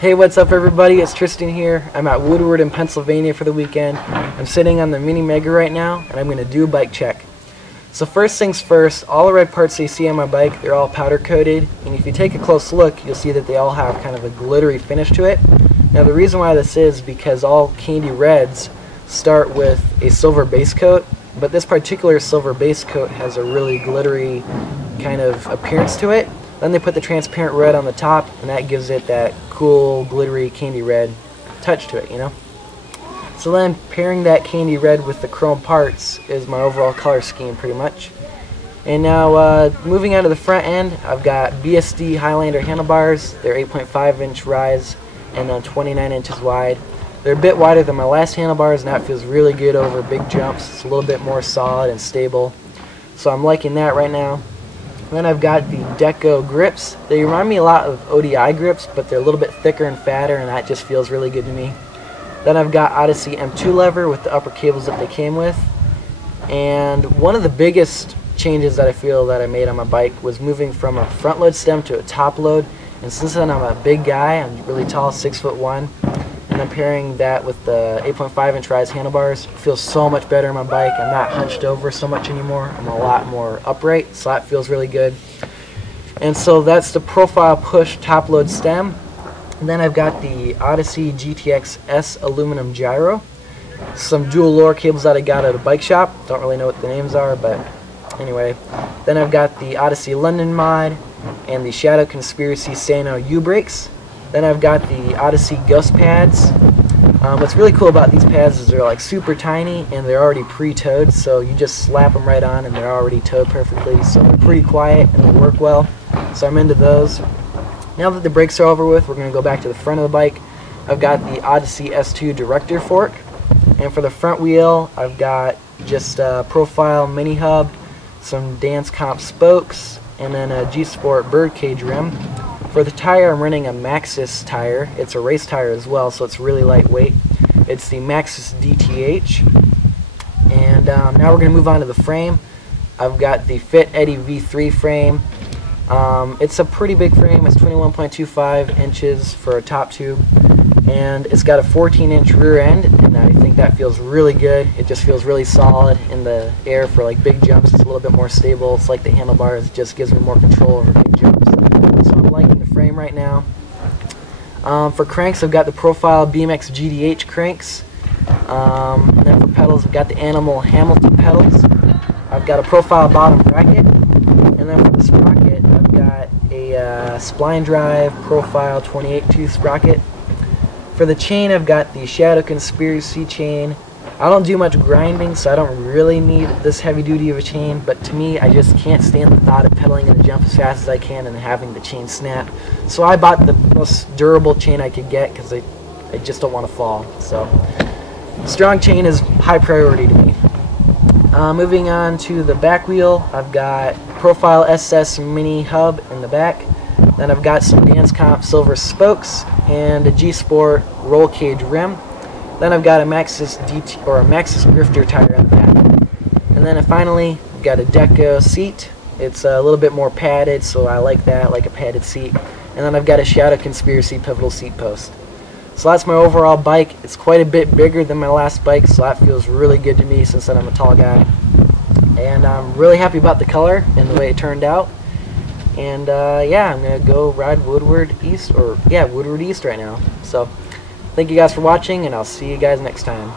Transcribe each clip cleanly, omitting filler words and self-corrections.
Hey, what's up everybody? It's Tristan here. I'm at Woodward in Pennsylvania for the weekend. I'm sitting on the Mini Mega right now, and I'm going to do a bike check. So first things first, all the red parts that you see on my bike, they're all powder coated, and if you take a close look, you'll see that they all have kind of a glittery finish to it. Now the reason why this is because all candy reds start with a silver base coat, but this particular silver base coat has a really glittery kind of appearance to it. Then they put the transparent red on the top, and that gives it that cool, glittery candy red touch to it, you know? So then pairing that candy red with the chrome parts is my overall color scheme pretty much. And now moving on to the front end, I've got BSD Highlander handlebars. They're 8.5 inch rise and then 29 inches wide. They're a bit wider than my last handlebars, and that feels really good over big jumps. It's a little bit more solid and stable. So I'm liking that right now. Then I've got the Deco grips. They remind me a lot of ODI grips, but they're a little bit thicker and fatter, and that just feels really good to me. Then I've got Odyssey M2 lever with the upper cables that they came with. And one of the biggest changes that I feel that I made on my bike was moving from a front load stem to a top load. And since then I'm a big guy, I'm really tall, 6'1", and I'm pairing that with the 8.5 inch rise handlebars. It feels so much better on my bike. I'm not hunched over so much anymore. I'm a lot more upright, so that feels really good. And so that's the profile push top load stem. And then I've got the Odyssey GTX S aluminum gyro. Some dual lower cables that I got at a bike shop. Don't really know what the names are, but anyway. Then I've got the Odyssey London mod and the Shadow Conspiracy Sano U-brakes. Then I've got the Odyssey Ghost pads. What's really cool about these pads is they're like super tiny and they're already pre-towed, so you just slap them right on and they're already towed perfectly. So they're pretty quiet and they work well. So I'm into those. Now that the brakes are over with, we're going to go back to the front of the bike. I've got the Odyssey S2 director fork. And for the front wheel, I've got just a profile mini hub, some Danscomp spokes, and then a G-Sport Birdcage rim. For the tire, I'm running a Maxxis tire. It's a race tire as well, so it's really lightweight. It's the Maxxis DTH. And now we're going to move on to the frame. I've got the Fit Eddy V3 frame. It's a pretty big frame. It's 21.25 inches for a top tube. And it's got a 14-inch rear end, and I think that feels really good. It just feels really solid in the air for like big jumps. It's a little bit more stable. It's like the handlebars. It just gives me more control over big jumps. So I'm liking the frame right now. For cranks, I've got the Profile BMX GDH cranks. And then for pedals, I've got the Animal Hamilton pedals. I've got a Profile bottom bracket. And then for the sprocket, I've got a Spline Drive Profile 28 tooth sprocket. For the chain, I've got the Shadow Conspiracy chain. I don't do much grinding, so I don't really need this heavy duty of a chain, but to me, I just can't stand the thought of pedaling in a jump as fast as I can and having the chain snap. So I bought the most durable chain I could get because I just don't want to fall. So strong chain is high priority to me. Moving on to the back wheel, I've got Profile SS mini hub in the back. Then I've got some Danscomp silver spokes and a G-Sport Rollcage rim. Then I've got a Maxxis Grifter tire in the back. And then finally, I've got a Deco seat. It's a little bit more padded, so I like that, I like a padded seat. And then I've got a Shadow Conspiracy pivotal seat post. So that's my overall bike. It's quite a bit bigger than my last bike, so that feels really good to me since I'm a tall guy. And I'm really happy about the color and the way it turned out. And yeah, I'm gonna go ride Woodward East right now. So thank you guys for watching, and I'll see you guys next time.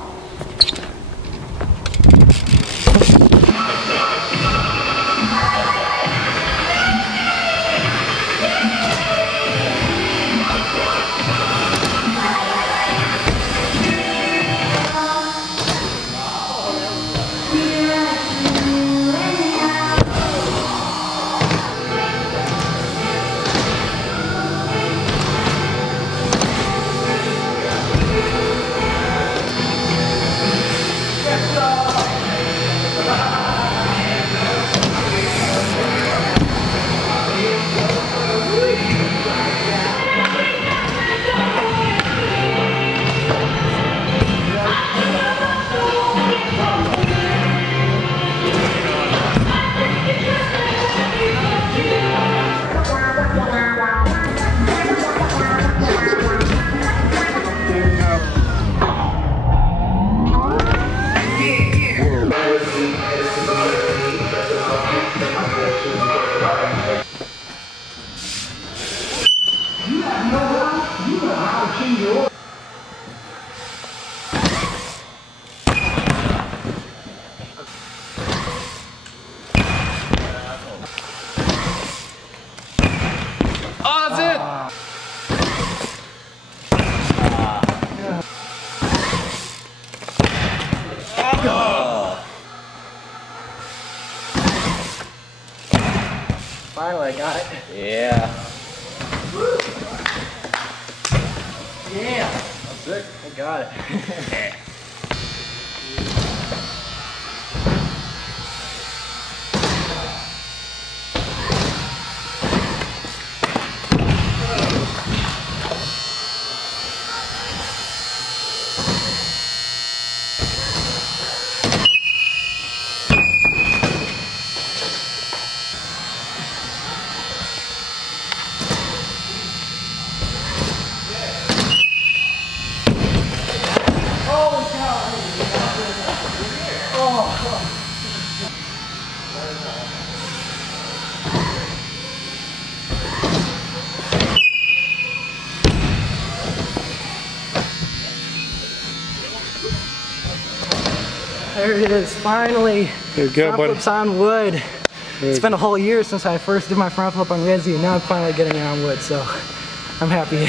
Sick. I got it. There it is, finally. Good, front flips on wood. It's been a whole year since I first did my front flip on Rizzy, and now I'm finally getting it on wood, so I'm happy.